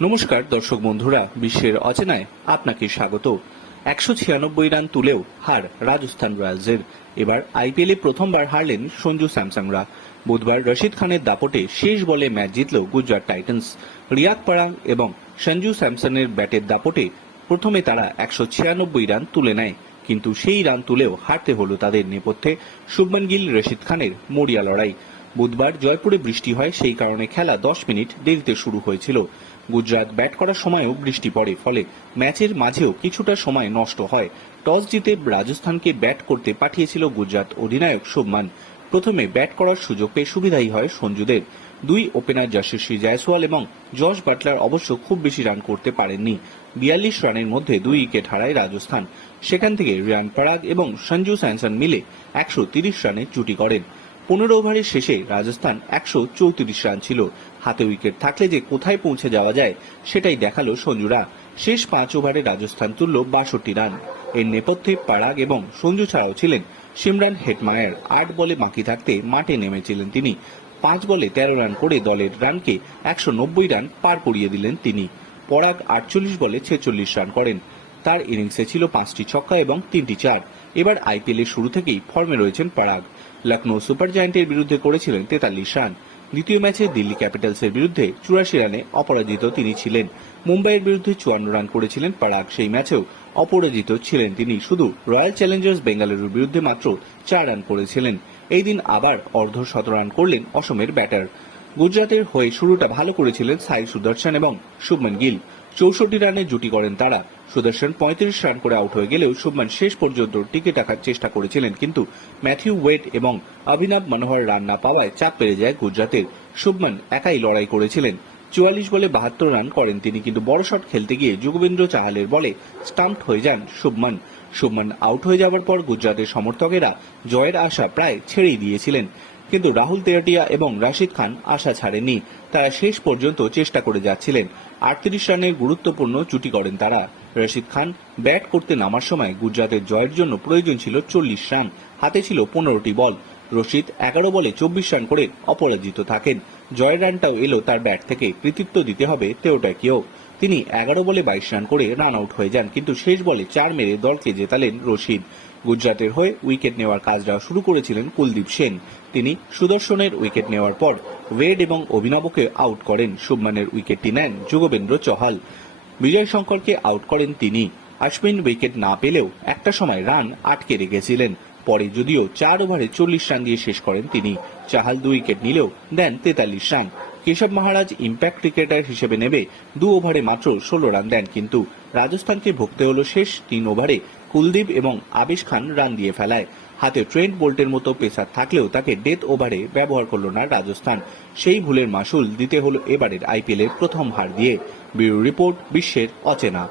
নমস্কার, দর্শক বন্ধুরা, বিশ্বের অচেনায় আপনাকে স্বাগত। একশো ছিয়ানব্বই রান তুলেও হার রাজস্থান রয়্যালসের। এবার আইপিএলে প্রথমবার হারলেন সঞ্জু স্যামসাংরা। বুধবার রশিদ খানের দাপটে শেষ বলে ম্যাচ জিতল গুজরাট টাইটান্স। রিয়াক পারাং এবং সঞ্জু স্যামসনের ব্যাটের দাপটে প্রথমে তারা একশো ছিয়ানব্বই রান তুলে নেয়। কিন্তু সেই রান তুলেও হারতে হলো তাদের নেপথ্যে শুভমান গিল, রশিদ খানের মরিয়া লড়াই। বুধবার জয়পুরে বৃষ্টি হয়, সেই কারণে খেলা দশ মিনিট দেরিতে শুরু হয়েছিল। গুজরাট ব্যাট করার সময়ও বৃষ্টি পড়ে, ফলে ম্যাচের মাঝেও কিছুটা সময় নষ্ট হয়। টস জিতে রাজস্থানকে ব্যাট করতে পাঠিয়েছিল গুজরাট অধিনায়ক শুভমান। প্রথমে ব্যাট করার সুযোগ পেয়ে সুবিধাই হয় সঞ্জুদের। দুই ওপেনার যশস্বী জয়সওয়াল এবং জশ বাটলার অবশ্য খুব বেশি রান করতে পারেননি। বিয়াল্লিশ রানের মধ্যে দুই উইকেট হারায় রাজস্থান। সেখান থেকে রিয়ান পরাগ এবং সঞ্জু স্যামসন মিলে একশো তিরিশ রানে জুটি করেন পনেরো ওভারের শেষে রাজস্থান একশো চৌত্রিশ রান ছিল। হাতে উইকেট থাকলে যে কোথায় পৌঁছে যাওয়া যায়, সেটাই দেখাল সঞ্জুরা। শেষ পাঁচ ওভারে রাজস্থান তুলল বাষট্টি রান। এর নেপথ্যে পারাগ এবং সঞ্জু ছাড়াও ছিলেন সিমরান হেটমায়ার। আট বলে বাকি থাকতে মাঠে নেমেছিলেন তিনি। পাঁচ বলে তেরো রান করে দলের রানকে একশো নব্বই রান পার করিয়ে দিলেন তিনি। পরাগ আটচল্লিশ বলে ছেচল্লিশ রান করেন। তার ইনিংসে ছিল পাঁচটি ছক্কা এবং তিনটি চার। এবার আইপিএলের শুরু থেকেই ফর্মে রয়েছেন পরাগ। লখনৌ সুপার জায়ান্টের বিরুদ্ধে করেছিলেন তেতাল্লিশ রান। দ্বিতীয় ম্যাচে দিল্লি ক্যাপিটালসের বিরুদ্ধে চুরাশি রানে অপরাজিত তিনি ছিলেন। মুম্বাইয়ের বিরুদ্ধে চুয়ান্ন রান করেছিলেন পরাগ। সেই ম্যাচেও অপরাজিত ছিলেন তিনি। শুধু রয়্যাল চ্যালেঞ্জার্স বেঙ্গালুরুর বিরুদ্ধে মাত্র চার রান করেছিলেন। এই দিন আবার অর্ধ শত রান করলেন অসমের ব্যাটার। গুজরাটের হয়ে শুরুটা ভালো করেছিলেন সাই সুদর্শন এবং শুভমান গিল। চৌষট্টি রানে জুটি করেন তারা। সুদর্শন পঁয়ত্রিশ রান করে আউট হয়ে গেলেও শুভমান শেষ পর্যন্ত টিকে থাকার চেষ্টা করেছিলেন, কিন্তু ম্যাথিউ ওয়েট এবং অভিনব মনোহর রান না পাওয়ায় চাপ পেরে যায় গুজরাতের শুভমান একাই লড়াই করেছিলেন। চুয়াল্লিশ বলে বাহাত্তর রান করেন তিনি, কিন্তু বড় শট খেলতে গিয়ে যুগবেন্দ্র চাহালের বলে স্টাম্পড হয়ে যান শুভমান। শুভমান আউট হয়ে যাওয়ার পর গুজরাটের সমর্থকেরা জয়ের আশা প্রায় ছেড়েই দিয়েছিলেন। কিন্তু রাহুল তেয়াটিয়া এবং রাশিদ খান আশা ছাড়েননি। তারা শেষ পর্যন্ত চেষ্টা করে যাচ্ছিলেন। আটত্রিশ রানের গুরুত্বপূর্ণ চুটি করেন তারা। রশিদ খান ব্যাট করতে নামার সময় গুজরাটের জয়ের জন্য প্রয়োজন ছিল চল্লিশ রান। হাতে ছিল পনেরোটি বল। রশিদ এগারো বলে চব্বিশ রান করে অপরাজিত থাকেন। জয়ের রানটাও এলো তার ব্যাট থেকে, কৃতিত্ব দিতে হবে তেওটাকেও। তিনি এগারো বলে বাইশ রান করে রান আউট হয়ে যান, কিন্তু শেষ বলে চার মেরে দলকে জেতালেন রশিদ। গুজরাটের হয়ে উইকেট নেওয়ার কাজটা শুরু করেছিলেন কুলদীপ সেন। তিনি সুদর্শনের উইকেট নেওয়ার পর ওয়েড এবং অভিনবকে আউট করেন শুভমানের উইকেটটি নেন যুগবেন্দ্র চহাল। বিজয় শঙ্করকে আউট করেন তিনি। আশ্বিন উইকেট না পেলেও একটা সময় রান আটকে রেখেছিলেন। পরে যদিও চার ওভারে চল্লিশ রান দিয়ে শেষ করেন তিনি, চাহাল দু উইকেট নিলেও দেন তেতাল্লিশ run. Keshav Maharaj impact cricketer হিসেবে নেবে দু ওভারে মাত্র ষোলো রান দেন, কিন্তু রাজস্থানকে ভুগতে হলো শেষ তিন ওভারে কুলদীপ এবং আবিশ খান রান দিয়ে ফেলায়। হাতে ট্রেন্ট বোল্টের মতো পেসার থাকলেও তাকে ডেথ ওভারে ব্যবহার করল না রাজস্থান। সেই ভুলের মাসুল দিতে হলো এবারের আইপিএলের প্রথম হার দিয়ে। ব্যুরো রিপোর্ট বিশ্বের অচেনা।